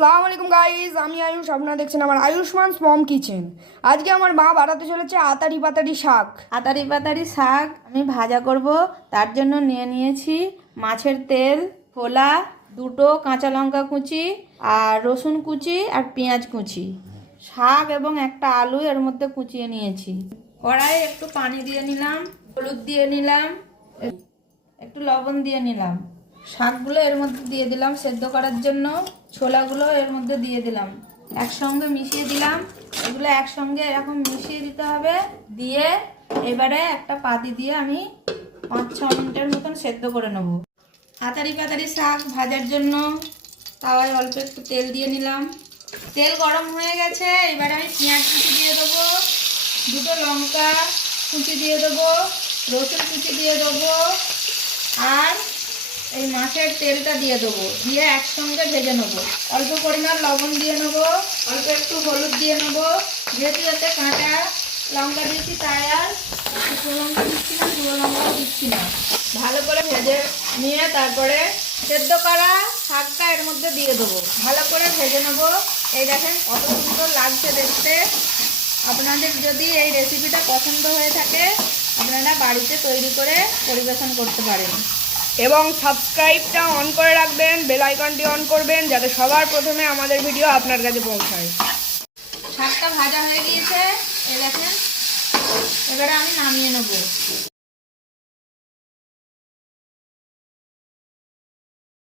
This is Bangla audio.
আসসালামু আলাইকুম গাইজ, আমি আয়ুষ। আপনারা দেখছেন আমার আয়ুষ্মান মম কিচেন। আজকে আমার মা বানাতে চলেছে আতারি পাতারি শাক। আতারি পাতারি শাক আমি ভাজা করব। তার জন্য নিয়ে নিয়েছি মাছের তেল, খোলা, দুটো কাঁচা লঙ্কা কুচি আর রসুন কুচি আর পেঁয়াজ কুচি, শাক এবং একটা আলু এর মধ্যে কুচিয়ে নিয়েছি। কড়াইয়ে একটু পানি দিয়ে নিলাম, হলুদ দিয়ে নিলাম, একটু লবণ দিয়ে নিলাম। শাকগুলো এর মধ্যে দিয়ে দিলাম সেদ্ধ করার জন্য, ছোলাগুলো এর মধ্যে দিয়ে দিলাম, একসঙ্গে মিশিয়ে দিলাম। এগুলো একসঙ্গে এরকম মিশিয়ে দিতে হবে। দিয়ে এবারে একটা পাতি দিয়ে আমি 5-6 মিনিটের মতন সেদ্ধ করে নেব। আতারি পাতারি শাক ভাজার জন্য তাওয়ায় অল্প একটু তেল দিয়ে নিলাম। তেল গরম হয়ে গেছে, এবারে আমি পেঁয়াজ কুচি দিয়ে দেবো, দুটো লঙ্কা কুচি দিয়ে দেবো, রসুন কুচি দিয়ে দেবো আর এই মাছের তেলটা দিয়ে দেবো। দিয়ে একসঙ্গে ভেজে নেবো। অল্প পরিমাণ লবণ দিয়ে নেবো, অল্প একটু হলুদ দিয়ে নেবো। যেহেতু এতে কাঁচা লঙ্কা দিচ্ছি তাই আর শুকনো লঙ্কা দিচ্ছি না, শুকনো লঙ্কাও দিচ্ছি না। ভালো করে ভেজে নিয়ে তারপরে সেদ্ধ করা শাকটা এর মধ্যে দিয়ে দেবো, ভালো করে ভেজে নেবো। এই দেখেন কত সুন্দর লাগছে দেখতে। আপনাদের যদি এই রেসিপিটা পছন্দ হয়ে থাকে আপনারা বাড়িতে তৈরি করে পরিবেশন করতে পারেন। এবং সাবস্ক্রাইবটা অন করে রাখবেন, বেল আইকনটি অন করবেন যাতে সবার প্রথমে আমাদের ভিডিও আপনার কাছে পৌঁছায়। শাকটা ভাজা হয়ে গিয়েছে, এই দেখেন। এবারে আমি নামিয়ে নেব।